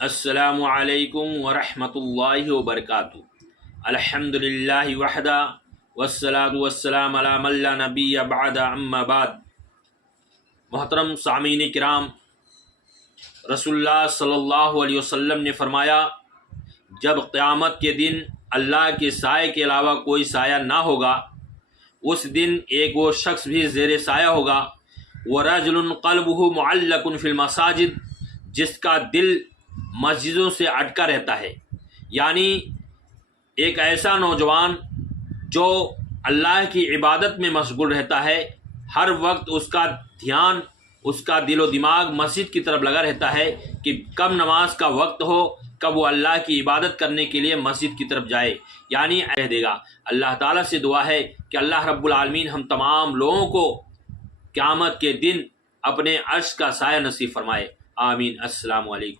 السلام علیکم ورحمۃ اللہ وبرکاتہ۔ الحمدللہ وحدہ والصلاة والسلام علی من لا نبی بعد اما بعد۔ محترم سامعین کرام، رسول اللہ صلی اللہ علیہ وسلم نے فرمایا، جب قیامت کے دن اللہ کے سائے کے علاوہ کوئی سایہ نہ ہوگا، اس دن ایک وہ شخص بھی زیر سایہ ہوگا، وَرَجُلٌ قَلْبُهُ مُعَلَّقٌ فِي الْمَسَاجِدِ، جس کا دل مسجدوں سے اٹکا رہتا ہے، یعنی ایک ایسا نوجوان جو اللہ کی عبادت میں مشغول رہتا ہے، ہر وقت اس کا دھیان، اس کا دل و دماغ مسجد کی طرف لگا رہتا ہے کہ کب نماز کا وقت ہو، کب وہ اللہ کی عبادت کرنے کے لیے مسجد کی طرف جائے، یعنی رہ دے گا۔ اللہ تعالیٰ سے دعا ہے کہ اللہ رب العالمین ہم تمام لوگوں کو قیامت کے دن اپنے عرش کا سایہ نصیب فرمائے، آمین۔ السلام علیکم۔